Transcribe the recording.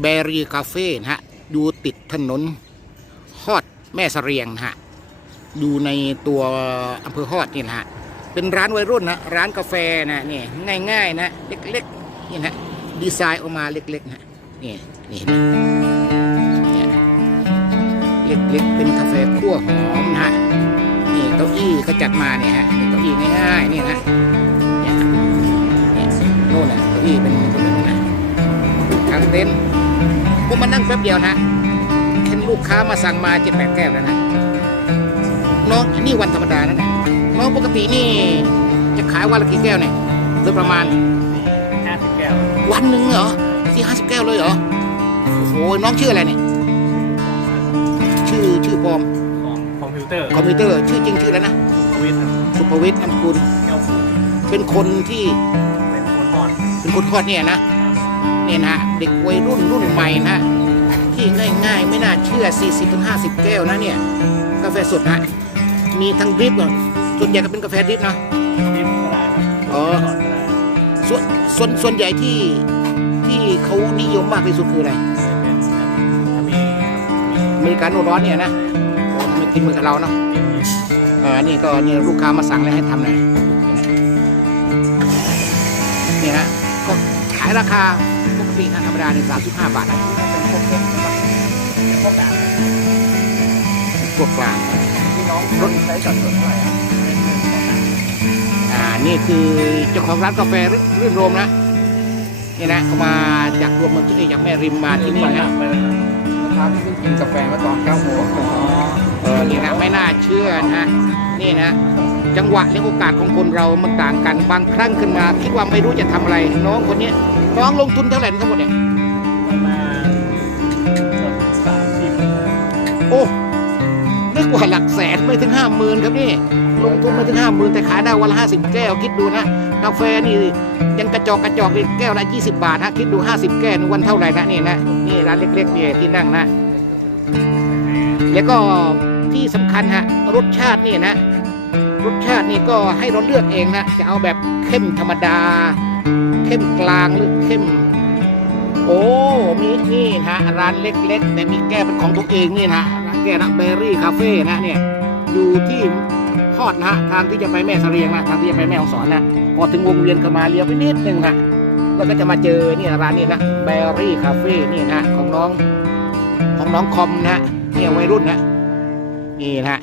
เบรีคาเฟ่นะฮะอยู่ติดถนนฮอดแม่เสเรียงะฮะอยู่ในตัวอำเภอฮอดนี่นะฮะเป็นร้านวัยรุ่นนะร้านกาแฟนะนี่ง่ายๆนะเล็กๆนี่นะดีไซน์ออกมาเล็กๆนะนี่นี่เห็นไหมเนี่ยเล็กๆเป็นกาแฟคั่วหอมนะฮะนี่เก้าอี้เขาจัดมาเนี่ยฮะนี่เก้าอี้ง่ายๆนี่นะเนี่ยนี่โน่นนะเก้าอี้เป็นเป็นแบบนะทางเต็นท์ ผมมานั่งแป๊บเดียวนะเห็นลูกค้ามาสั่งมาเจ็ดแปดแก้วแล้วนะน้องนี่วันธรรมดานะเนี่ยน้องปกตินี่จะขายวันละกี่แก้วเนี่ยโดยประมาณห้าสิบแก้ว วันหนึ่งเหรอสี่ห้าสิบแก้วเลยเหรอโอ้โหน้องชื่ออะไรเนี่ยชื่อชื่อปลอมของคอมพิวเตอร์คอมพิวเตอร์ชื่อจริงชื่ออะไรนะวิทย์ครับสุภวิทย์อันกุลแก้วฟูเป็นคนที่เป็นคนทอดเป็นคนทอดเนี่ยนะเนี่ยนะเด็กวัยรุ่นรุ่นใหม่นะที่ง่ายๆไม่ น่าเชื่อ 40-50 แก้วนะเนี่ย กาแฟสดนะมีทั้งดริปอะส่วนใหญ่ก็เป็นกาแฟดริปนะดิฟก็ได้ครับอ๋อทอดก็ได้ส่วนส่วนส่วนใหญ่ที่ที่เขานิยมมากที่สุดคืออะไรเป็นถ้ามีอเมริกาโน่ร้อนเนี่ยนะโอ้ไม่กินเหมือนกับเราเนาะอ่านี่ก็นี่ลูกค้ามาสั่งเลยให้ทำหน่อยนี่นะก็ขายราคาปกตินะธรรมดาเนี่ย35บาทนะเป็นพวกเข้มนะครับเป็นพวก กลางพวกลางที่น้องรถใช้จัดส่วนเท่าไหร่ครับเป็นพวกกลางอ่านี่คือเจ้าของร้านกาแฟรื่นรมนะนี่นะเขามาจากรวมเมืองที่จากแม่ริมมาที่นี่นะไปเลยครับเช้าที่เพิ่งกินกาแฟเมื่อตอน9โมงเออนี่นะไม่น่าเชื่อนะนี่นะ จังหวะและโอกาสของคนเรามันต่างกันบางครั้งขึ้นมา คิดว่าไม่รู้จะทำอะไร น้องคนเนี้ยน้องลงทุนเท่าไหร่ทั้งหมดเนี่ย ลักแสนไม่ถึงห้าหมื่นครับนี่ลงทุนไม่ถึงห้าหมื่นแต่ขายได้วันละห้าสิบแก้วคิดดูนะกาแฟนี่ยังกระจอกกระจอกนี่แก้วละยี่สิบบาทฮะคิดดูห้าสิบแก้ววันเท่าไหร่นะนี่นะนี่ร้านเล็กๆเนี่ยที่นั่งนะแล้วก็ที่สำคัญฮะรสชาตินี่นะรสชาตินี่ก็ให้เราเลือกเองนะจะเอาแบบเข้มธรรมดา เข้มกลางหรือเข้ม โอ้ มีนี่นะร้านเล็ก ๆ แต่มีแก้เป็นของตัวเองนี่นะร้านแก้นะเบอรี่คาเฟ่นะเนี่ยอยู่ที่ฮอดนะทางที่จะไปแม่เสรียงนะทางที่จะไปแม่ฮ่องสอนนะพอถึงวงเวียนก็มาเลี้ยวไปนิดนึงนะแล้วก็จะมาเจอเนี่ยร้านนี้นะเบอรี่คาเฟ่นี่นะของน้องของน้องคอมนะเนี่ยวัยรุ่นนะนี่นะ